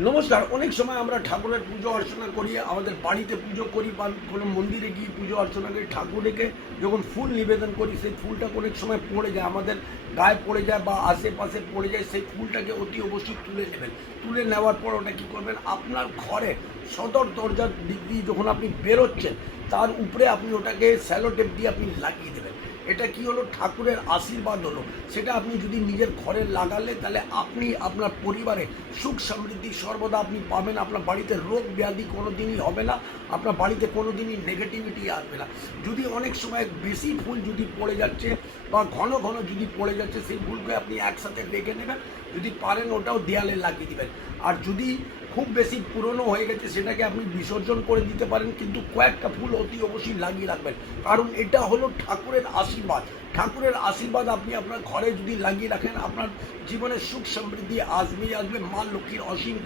নমস্কার, অনেক সময় আমরা ঠাকুরের পুজো অর্চনা করি আমাদের বাড়িতে পুজো করি বা কোনো মন্দিরে গিয়ে পুজো অর্চনা করি ঠাকুরকে যখন ফুল নিবেদন করি, সেই ফুলটা অনেক সময় পড়ে যায়, আমাদের গায়ে পড়ে যায় বা আশেপাশে পড়ে যায়, সেই ফুলটাকে অতি অবশ্যই তুলে নেবেন। তুলে নেওয়ার পর ওটা কী করবেন? আপনার ঘরে সদর দরজার দিক দিয়ে যখন আপনি বেরোচ্ছেন, তার উপরে আপনি ওটাকে স্যালো টেপ দিয়ে আপনি লাগিয়ে দেবেন। এটা কি হলো? ঠাকুরের আশীর্বাদ হলো। সেটা আপনি যদি নিজের ঘরে লাগালে, তাহলে আপনি আপনার পরিবারে সুখ সমৃদ্ধি সর্বদা আপনি পাবেন। আপনার বাড়িতে রোগ ব্যাধি কোনো দিনই হবে না। আপনার বাড়িতে কোনো দিনই নেগেটিভিটি আসবে না। যদি অনেক সময় বেশি ফুল যদি পড়ে যাচ্ছে বা ঘন ঘন যদি পড়ে যাচ্ছে, সেই ফুলকে আপনি একসাথে রেখে নেবেন। যদি পারেন, ওটাও দেয়ালে লাগিয়ে দেবেন। আর যদি খুব বেশি পুরনো হয়ে গেছে, সেটাকে আপনি বিসর্জন করে দিতে পারেন, কিন্তু কয়েকটা ফুল অতি অবশ্যই লাগিয়ে রাখবেন। কারণ এটা হলো ঠাকুরের আশীর্বাদ। ঠাকুরের আশীর্বাদ আপনি আপনার ঘরে যদি লাগিয়ে রাখেন, আপনার জীবনে সুখ সমৃদ্ধি আসবেই আসবে। মা লক্ষ্মীর অসীম